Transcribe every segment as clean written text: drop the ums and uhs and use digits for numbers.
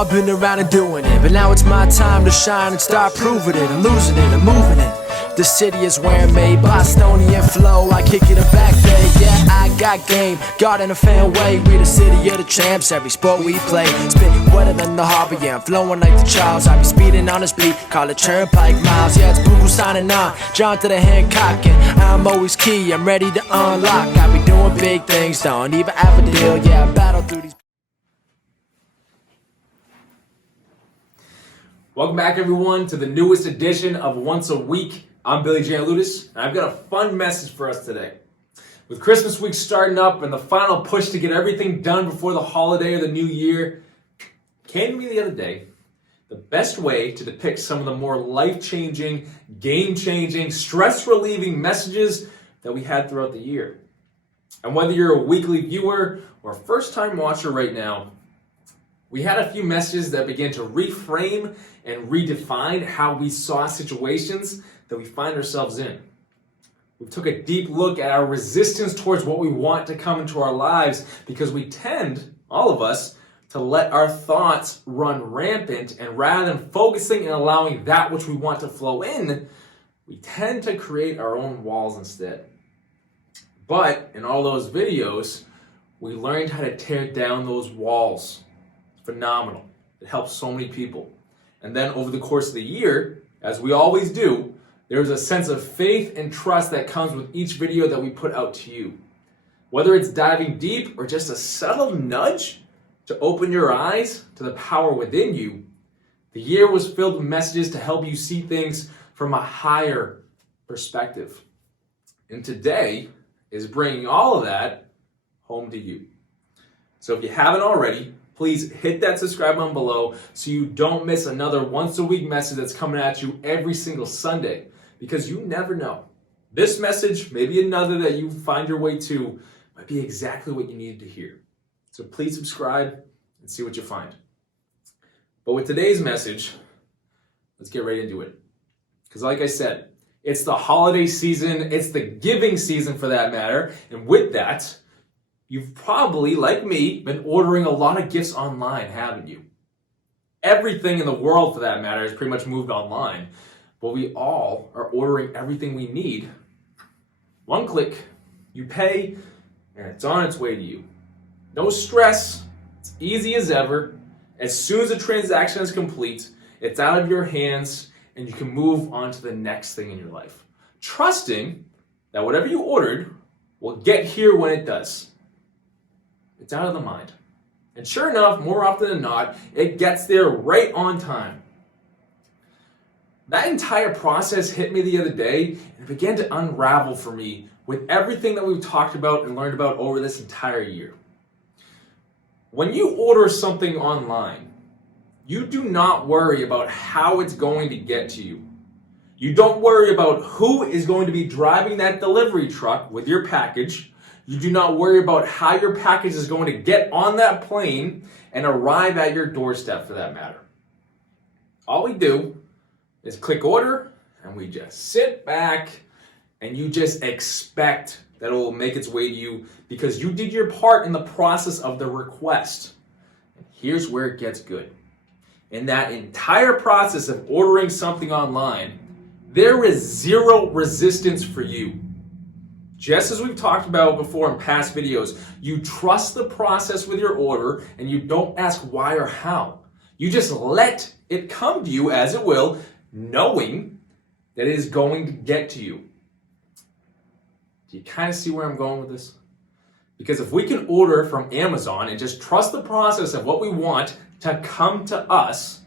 I've been around and doing it, but now it's my time to shine and start proving it. I'm losing it, I'm moving it. The city is where I'm made, Bostonian flow, I kick it in back bay. Yeah, I got game, God in a fan way. We the city of the champs, every sport we play. Spit wetter than the harbor, yeah, I'm flowing like the Charles. I be speeding on this beat, call it Turnpike Miles. Yeah, it's Buku signing on, John to the Hancock, and I'm always key, I'm ready to unlock. I be doing big things, don't even have a deal, yeah, I battle through these. Welcome back, everyone, to the newest edition of Once a Week. I'm Giannouloudis, and I've got a fun message for us today. With Christmas week starting up and the final push to get everything done before the holiday or the new year, came to me the other day the best way to depict some of the more life-changing, game-changing, stress-relieving messages that we had throughout the year. And whether you're a weekly viewer or a first-time watcher right now, we had a few messages that began to reframe and redefine how we saw situations that we find ourselves in. We took a deep look at our resistance towards what we want to come into our lives because we tend, all of us, to let our thoughts run rampant, and rather than focusing and allowing that which we want to flow in, we tend to create our own walls instead. But in all those videos, we learned how to tear down those walls. Phenomenal. It helps so many people. And then over the course of the year, as we always do, there's a sense of faith and trust that comes with each video that we put out to you. Whether it's diving deep or just a subtle nudge to open your eyes to the power within you, the year was filled with messages to help you see things from a higher perspective. And today is bringing all of that home to you. So if you haven't already, please hit that subscribe button below so you don't miss another once a week message that's coming at you every single Sunday, because you never know. This message, maybe another that you find your way to, might be exactly what you needed to hear. So please subscribe and see what you find. But with today's message, let's get right into it. Because like I said, it's the holiday season, it's the giving season for that matter, and with that, you've probably, like me, been ordering a lot of gifts online, haven't you? Everything in the world, for that matter, has pretty much moved online. But we all are ordering everything we need. One click, you pay, and it's on its way to you. No stress, it's easy as ever. As soon as the transaction is complete, it's out of your hands, and you can move on to the next thing in your life. Trusting that whatever you ordered will get here when it does. It's out of the mind. And sure enough, more often than not, it gets there right on time. That entire process hit me the other day, and it began to unravel for me with everything that we've talked about and learned about over this entire year. When you order something online, you do not worry about how it's going to get to you. You don't worry about who is going to be driving that delivery truck with your package. You do not worry about how your package is going to get on that plane and arrive at your doorstep, for that matter. All we do is click order, and we just sit back and you just expect that it will make its way to you because you did your part in the process of the request. And here's where it gets good. In that entire process of ordering something online, there is zero resistance for you. Just as we've talked about before in past videos, you trust the process with your order and you don't ask why or how. You just let it come to you as it will, knowing that it is going to get to you. Do you kind of see where I'm going with this? Because if we can order from Amazon and just trust the process of what we want to come to us,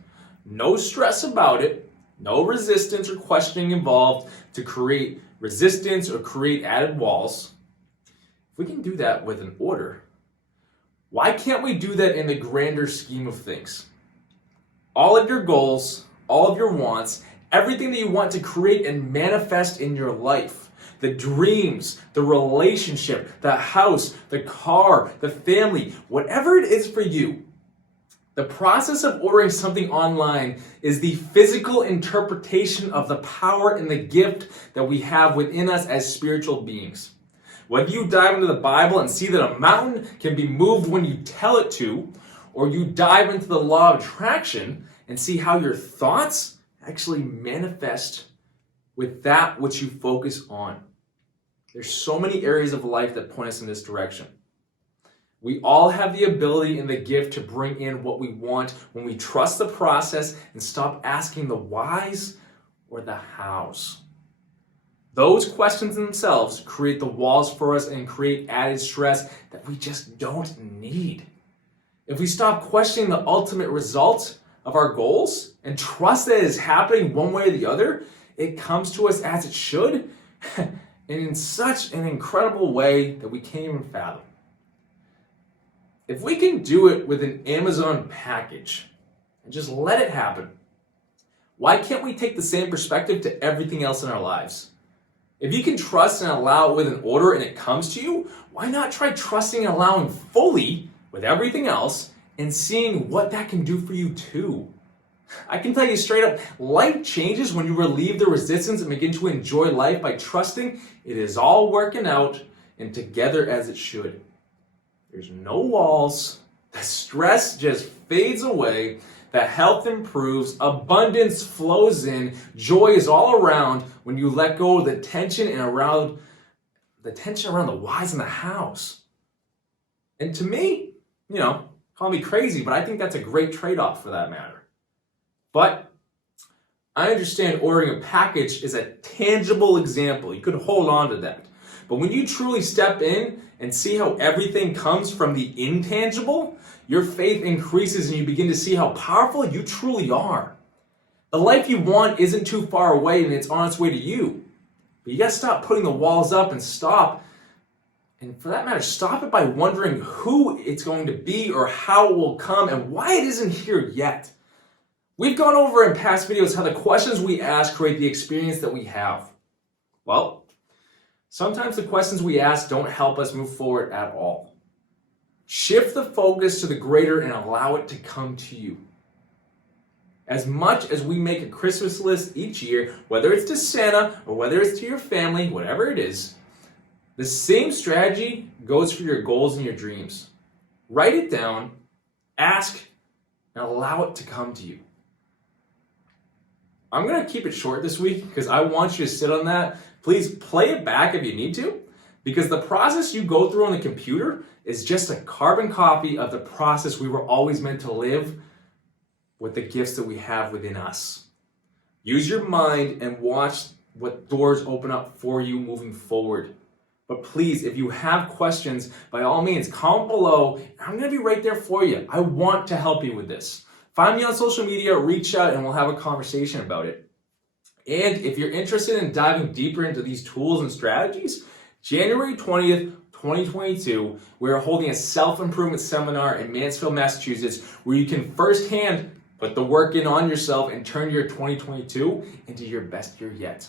no stress about it, no resistance or questioning involved to create resistance or create added walls. If we can do that with an order, why can't we do that in the grander scheme of things? All of your goals, all of your wants, everything that you want to create and manifest in your life, the dreams, the relationship, the house, the car, the family, whatever it is for you, the process of ordering something online is the physical interpretation of the power and the gift that we have within us as spiritual beings. Whether you dive into the Bible and see that a mountain can be moved when you tell it to, or you dive into the law of attraction and see how your thoughts actually manifest with that which you focus on. There's so many areas of life that point us in this direction. We all have the ability and the gift to bring in what we want when we trust the process and stop asking the whys or the hows. Those questions themselves create the walls for us and create added stress that we just don't need. If we stop questioning the ultimate result of our goals and trust that it is happening one way or the other, it comes to us as it should and in such an incredible way that we can't even fathom. If we can do it with an Amazon package and just let it happen, why can't we take the same perspective to everything else in our lives? If you can trust and allow it with an order and it comes to you, why not try trusting and allowing fully with everything else and seeing what that can do for you too? I can tell you straight up, life changes when you relieve the resistance and begin to enjoy life by trusting it is all working out and together as it should. There's no walls, the stress just fades away, the health improves, abundance flows in, joy is all around when you let go of the tension around the whys and the hows. And to me, call me crazy, but I think that's a great trade-off for that matter. But I understand ordering a package is a tangible example. You could hold on to that. But when you truly step in and see how everything comes from the intangible, your faith increases and you begin to see how powerful you truly are. The life you want isn't too far away and it's on its way to you. But you gotta stop putting the walls up and stop. And for that matter, stop it by wondering who it's going to be or how it will come and why it isn't here yet. We've gone over in past videos how the questions we ask create the experience that we have. Well, sometimes the questions we ask don't help us move forward at all. Shift the focus to the greater and allow it to come to you. As much as we make a Christmas list each year, whether it's to Santa or whether it's to your family, whatever it is, the same strategy goes for your goals and your dreams. Write it down, ask, and allow it to come to you. I'm going to keep it short this week because I want you to sit on that. Please play it back if you need to, because the process you go through on the computer is just a carbon copy of the process we were always meant to live with the gifts that we have within us. Use your mind and watch what doors open up for you moving forward. But please, if you have questions, by all means, comment below. I'm going to be right there for you. I want to help you with this. Find me on social media, reach out, and we'll have a conversation about it. And if you're interested in diving deeper into these tools and strategies, January 20th, 2022, we're holding a self-improvement seminar in Mansfield, Massachusetts, where you can firsthand put the work in on yourself and turn your 2022 into your best year yet.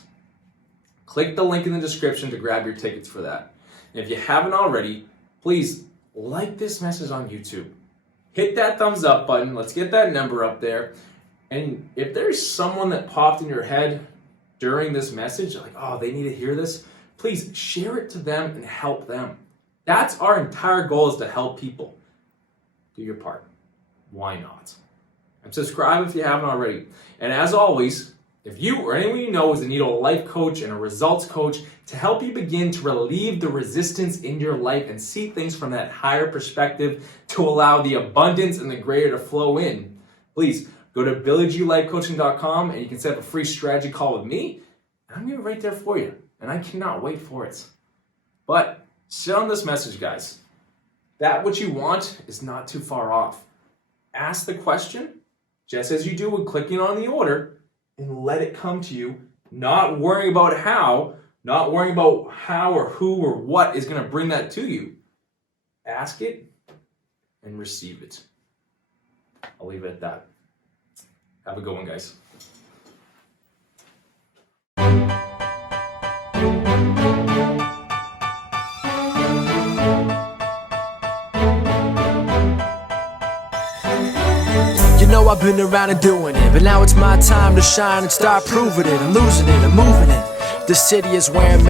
Click the link in the description to grab your tickets for that. And if you haven't already, please like this message on YouTube. Hit that thumbs up button. Let's get that number up there. And if there's someone that popped in your head during this message, like, oh, they need to hear this, please share it to them and help them. That's our entire goal, is to help people. Do your part. Why not? And subscribe if you haven't already. And as always, if you or anyone you know is in need of a life coach and a results coach to help you begin to relieve the resistance in your life and see things from that higher perspective to allow the abundance and the greater to flow in, please go to BillyGLifeCoaching.com and you can set up a free strategy call with me. And I'm going to be right there for you. And I cannot wait for it. But sit on this message, guys. That what you want is not too far off. Ask the question, just as you do with clicking on the order, and let it come to you, not worrying about how or who or what is going to bring that to you. Ask it and receive it. I'll leave it at that. Have a good one, guys. You know I've been around and doing it, but now it's my time to shine and start proving it. I'm losing it, I'm moving it. The city is where I'm